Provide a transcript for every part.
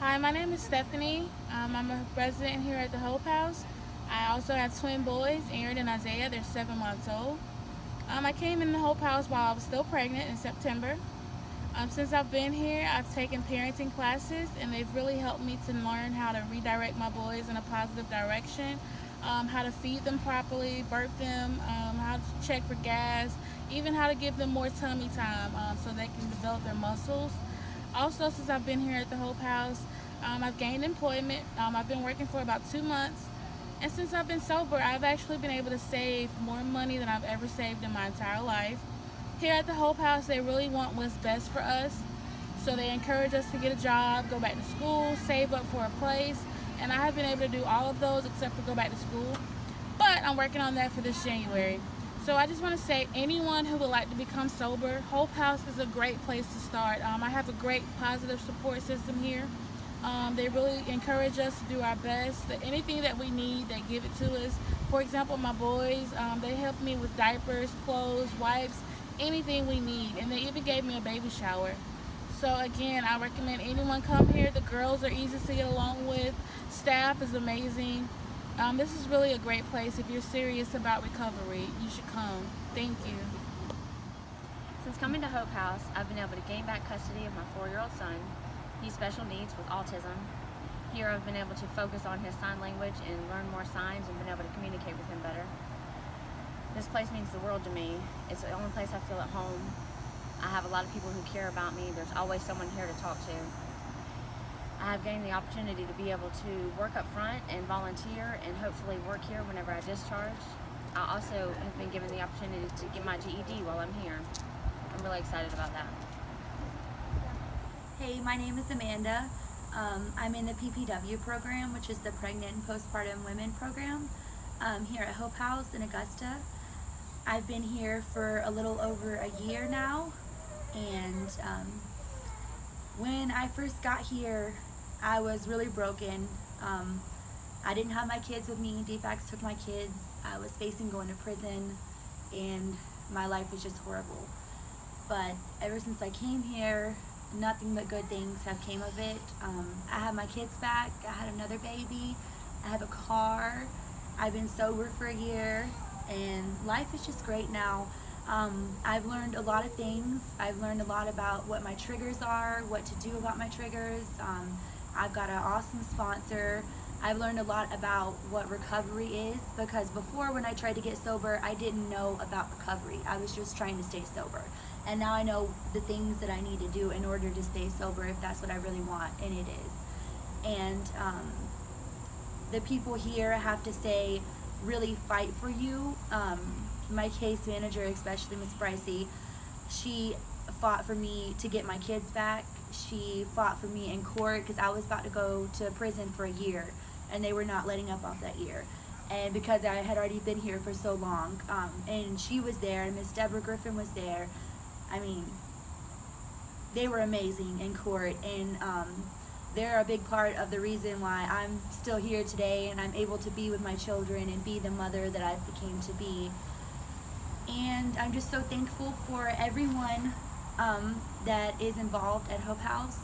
Hi, my name is Stephanie. I'm a resident here at the Hope House. I also have twin boys, Aaron and Isaiah. They're 7 months old. I came in the Hope House while I was still pregnant in September. Since I've been here, I've taken parenting classes, and they've really helped me to learn how to redirect my boys in a positive direction, how to feed them properly, burp them, how to check for gas, even how to give them more tummy time so they can develop their muscles. Also, since I've been here at the Hope House, I've gained employment. I've been working for about 2 months. And since I've been sober, I've actually been able to save more money than I've ever saved in my entire life. Here at the Hope House, they really want what's best for us. So they encourage us to get a job, go back to school, save up for a place. And I have been able to do all of those except for go back to school. But I'm working on that for this January. So I just want to say, anyone who would like to become sober, Hope House is a great place to start. I have a great positive support system here. They really encourage us to do our best. Anything that we need, they give it to us. For example, my boys, they help me with diapers, clothes, wipes, anything we need. And they even gave me a baby shower. So again, I recommend anyone come here. The girls are easy to get along with. Staff is amazing. This is really a great place. If you're serious about recovery, you should come. Thank you. Since coming to Hope House, I've been able to gain back custody of my 4-year-old son. He's special needs with autism. Here I've been able to focus on his sign language and learn more signs and been able to communicate with him better. This place means the world to me. It's the only place I feel at home. I have a lot of people who care about me. There's always someone here to talk to. I have gained the opportunity to be able to work up front and volunteer and hopefully work here whenever I discharge. I also have been given the opportunity to get my GED while I'm here. I'm really excited about that. Hey, my name is Amanda. I'm in the PPW program, which is the Pregnant and Postpartum Women program, here at Hope House in Augusta. I've been here for a little over a year now, and when I first got here, I was really broken. I didn't have my kids with me. DFACS took my kids. I was facing going to prison, and my life was just horrible. But ever since I came here, nothing but good things have came of it. I have my kids back. I had another baby. I have a car. I've been sober for a year, and life is just great now. I've learned a lot of things. I've learned a lot about what my triggers are, what to do about my triggers. I've got an awesome sponsor. I've learned a lot about what recovery is, because before, when I tried to get sober, I didn't know about recovery. I was just trying to stay sober. And now I know the things that I need to do in order to stay sober if that's what I really want, and it is. And the people here, I have to say, really fight for you. My case manager, especially Miss Brycey, she fought for me to get my kids back. She fought for me in court because I was about to go to prison for a year, and they were not letting up off that year. And because I had already been here for so long, and she was there, and Miss Deborah Griffin was there. I mean, they were amazing in court, and they're a big part of the reason why I'm still here today, and I'm able to be with my children and be the mother that I became to be. And I'm just so thankful for everyone that is involved at Hope House.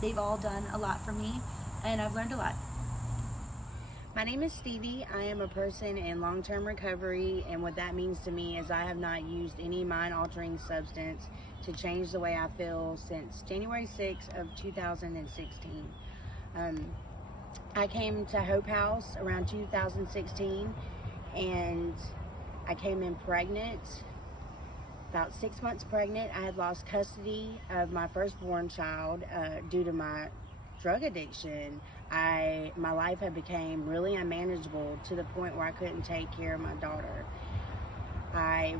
They've all done a lot for me, and I've learned a lot. My name is Stevie. I am a person in long-term recovery, and what that means to me is I have not used any mind-altering substance to change the way I feel since January 6th of 2016. I came to Hope House around 2016, and I came in pregnant, about 6 months pregnant. I had lost custody of my firstborn child due to my drug addiction. My life had become really unmanageable to the point where I couldn't take care of my daughter. I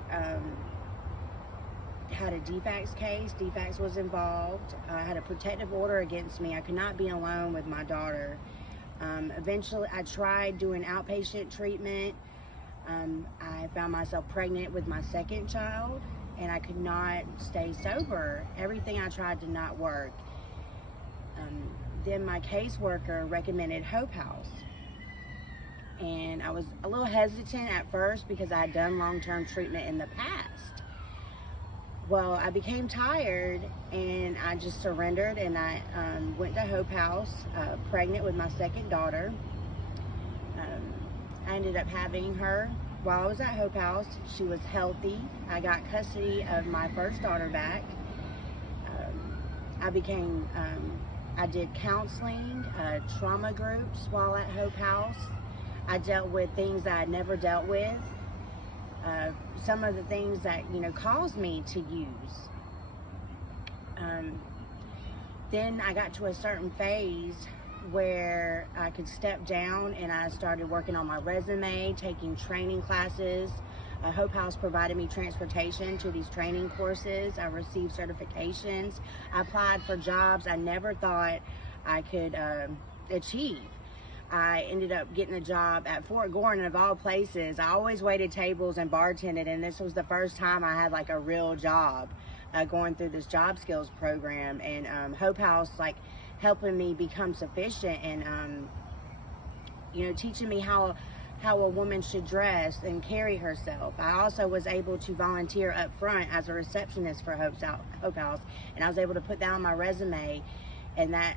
had a DFACS case. DFACS was involved. I had a protective order against me. I could not be alone with my daughter. Eventually, I tried doing outpatient treatment. I found myself pregnant with my second child, and I could not stay sober. Everything I tried did not work. Then my caseworker recommended Hope House. And I was a little hesitant at first because I had done long-term treatment in the past. Well, I became tired, and I just surrendered, and I went to Hope House, pregnant with my second daughter. I ended up having her while I was at Hope House. She was healthy. I got custody of my first daughter back. I did counseling, trauma groups while at Hope House. I dealt with things that I'd never dealt with. Some of the things that, caused me to use. Then I got to a certain phase where I could step down, and I started working on my resume, taking training classes. Hope House provided me transportation to these training courses. I received certifications. I applied for jobs I never thought I could achieve. I ended up getting a job at Fort Gordon, of all places. I always waited tables and bartended, and this was the first time I had like a real job going through this job skills program. And Hope House like helping me become sufficient, and you know, teaching me how a woman should dress and carry herself. I also was able to volunteer up front as a receptionist for Hope House, and I was able to put that on my resume, and that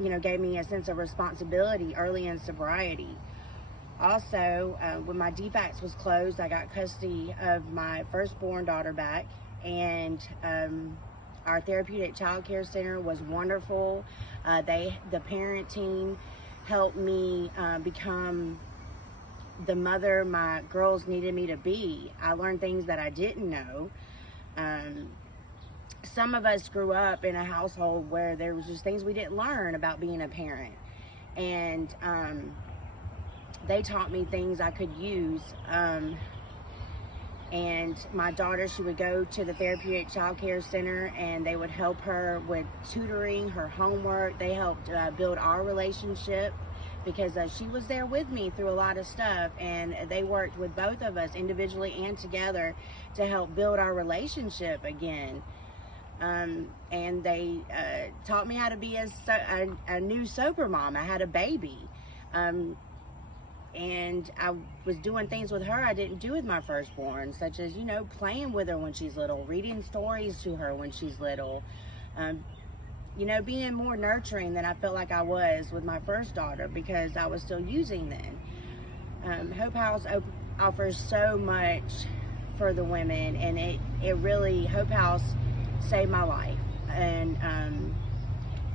you know, gave me a sense of responsibility early in sobriety. Also, when my DFACS was closed, I got custody of my firstborn daughter back, and our therapeutic child care center was wonderful. The parenting helped me become the mother my girls needed me to be. I learned things that I didn't know. Some of us grew up in a household where there was just things we didn't learn about being a parent, and they taught me things I could use. And my daughter, she would go to the therapeutic child care center, and they would help her with tutoring, her homework. They helped build our relationship, because she was there with me through a lot of stuff, and they worked with both of us individually and together to help build our relationship again. And they taught me how to be a new sober mom. I had a baby, and I was doing things with her I didn't do with my firstborn, such as, you know, playing with her when she's little, reading stories to her when she's little, you know, being more nurturing than I felt like I was with my first daughter, because I was still using then. Hope House offers so much for the women, and it really, Hope House saved my life. And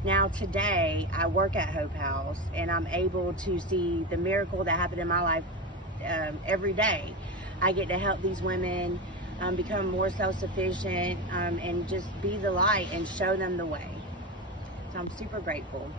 now today I work at Hope House, and I'm able to see the miracle that happened in my life every day. I get to help these women become more self-sufficient, and just be the light and show them the way. So I'm super grateful.